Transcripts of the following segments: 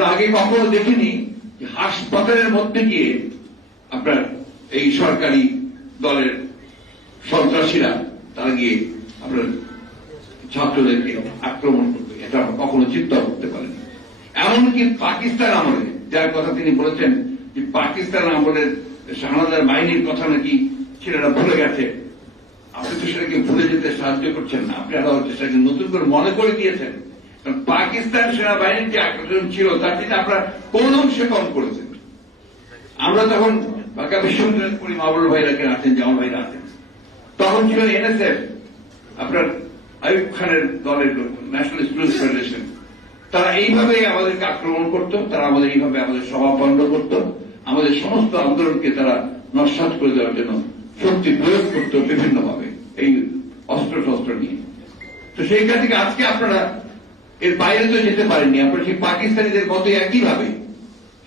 আমরা আগে কখনো দেখিনি যে হাসপাতালের মধ্যে গিয়ে আপনার এই সরকারি দলের সন্ত্রাসীরা, তারা গিয়ে আপনার ছাত্রদেরকে আক্রমণ করবে। এটা আমরা কখনো চিন্তা করতে পারিনি। এমনকি পাকিস্তান আমলে, যার কথা তিনি বলেছেন যে পাকিস্তান আমলের শাহনাদার বাহিনীর কথা নাকি ছেলেরা ভুলে গেছে, আপনি তো সেটাকে ভুলে যেতে সাহায্য করছেন না। আপনি আরও সেটাকে নতুন করে মনে করে দিয়েছেন। পাকিস্তান সেনাবাহিনীর আক্রমণ ছিল, তার থেকে আপনারা কোন অংশে কম করেছেন? আমরা তখন ঢাকা বিশ্ববিদ্যালয়ের পড়ি মাহবুল ভাইরা কে আছেন জামাল ভাইরা আছেন তখন ছিল এনএসএফ, আপনার আয়ুব খানের দলের লোক ন্যাশনাল স্টুডেন্টস ফেডারেশন। তারা এইভাবেই আমাদেরকে আক্রমণ করত, তারা আমাদের এইভাবে আমাদের সভা বন্ধ করত, আমাদের সমস্ত আন্দোলনকে তারা নস্বাত করে দেওয়ার জন্য শক্তি প্রয়োগ করত বিভিন্নভাবে, এই অস্ত্র শস্ত্র নিয়ে। তো সেইখান থেকে আজকে আপনারা এর বাইরে তো যেতে পারেননি। আপনারা সেই পাকিস্তানিদের মতো একইভাবে?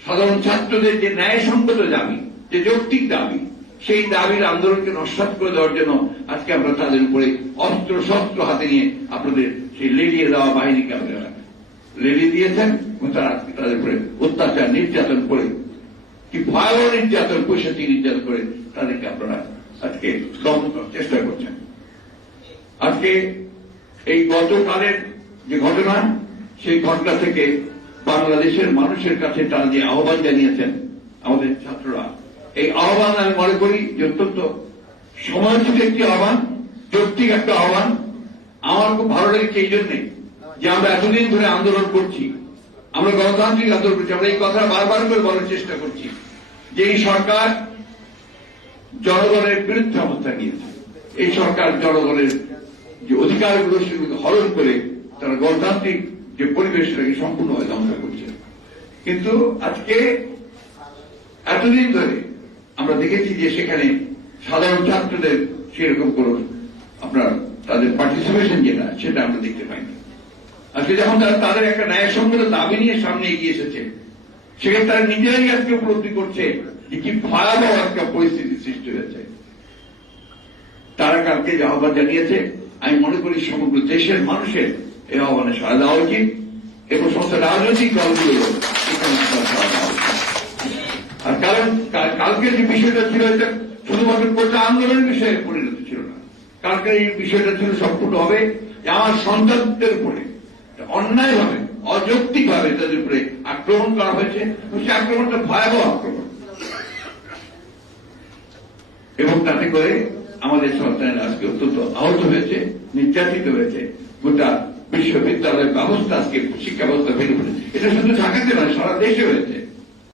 সাধারণ ছাত্রদের যে ন্যায়সঙ্গত দাবি, যে যৌক্তিক দাবি, সেই দাবির আন্দোলনকে নস্বাত করে দেওয়ার জন্য আজকে আমরা তাদের উপরে অস্ত্র শস্ত্র হাতে নিয়ে আপনাদের সেই লেলিয়ে দেওয়া বাহিনীকে আপনারা লেলিয়ে দিয়েছেন এবং তারা তাদের উপরে অত্যাচার, নির্যাতন করে, কি ভয়াবহ নির্যাতন পৈশাচী নির্যাতন করে তাদেরকে আপনারা আজকে দমন করার চেষ্টা করছেন। আজকে এই গতকালের যে ঘটনা, সেই ঘটনা থেকে বাংলাদেশের মানুষের কাছে তারা যে আহ্বান জানিয়েছেন, আমাদের ছাত্ররা, এই আহ্বান আমি মনে করি যে অত্যন্ত সময়োচিত একটি আহ্বান, যৌক্তিক একটা আহ্বান। আমার খুব ভালো লেগেছে এই জন্যে যে আমরা এতদিন ধরে আন্দোলন করছি, আমরা গণতান্ত্রিক আন্দোলন করছি, আমরা এই কথা বারবার করে বলার চেষ্টা করছি যে এই সরকার জনগণের বিরুদ্ধে অবস্থান নিয়েছে। এই সরকার জনগণের যে অধিকারগুলো সেগুলোকে হরণ করে তারা গণতান্ত্রিক যে পরিবেশ সেটাকে সম্পূর্ণভাবে ধ্বংস করছে। কিন্তু আজকে এতদিন ধরে আমরা দেখেছি যে সেখানে সাধারণ ছাত্রদের সেরকম কোন আপনার তাদের পার্টিসিপেশন যেটা সেটা আমরা দেখতে পাইনি। আজকে যখন তারা তাদের একটা ন্যায়সঙ্গত দাবি নিয়ে সামনে এগিয়ে এসেছে, সেখানে তারা নিজেরাই আজকে উপলব্ধি করছে যে কি ভয়াবহ একটা পরিস্থিতি সৃষ্টি হয়েছে। তারা কালকে যে আহ্বান জানিয়েছে, আমি মনে করি সমগ্র দেশের মানুষের এই আহ্বানে সাড়া দেওয়া উচিত এবং সমস্ত রাজনৈতিক দলগুলো আর কারণ কালকে যে বিষয়টা ছিল, এটা শুধুমাত্র কোটা আন্দোলনের বিষয়ে পরিণত ছিল না। কালকে এই বিষয়টা ছিল সম্পূর্ণ হবে যে আমার সন্তানদের উপরে অন্যায় ভাবে অযৌক্তিক ভাবে তাদের উপরে আক্রমণ করা হয়েছে সেই আক্রমণটা ভয়াবহ আক্রমণ। এবং তাতে করে আমাদের সন্তানের আজকে অত্যন্ত আহত হয়েছে, নির্যাতিত হয়েছে গোটা বিশ্ববিদ্যালয়ের ব্যবস্থা আজকে শিক্ষা ব্যবস্থা ভেঙে পড়েছে। এটা শুধু ঢাকাতে নয় সারা দেশে হয়েছে।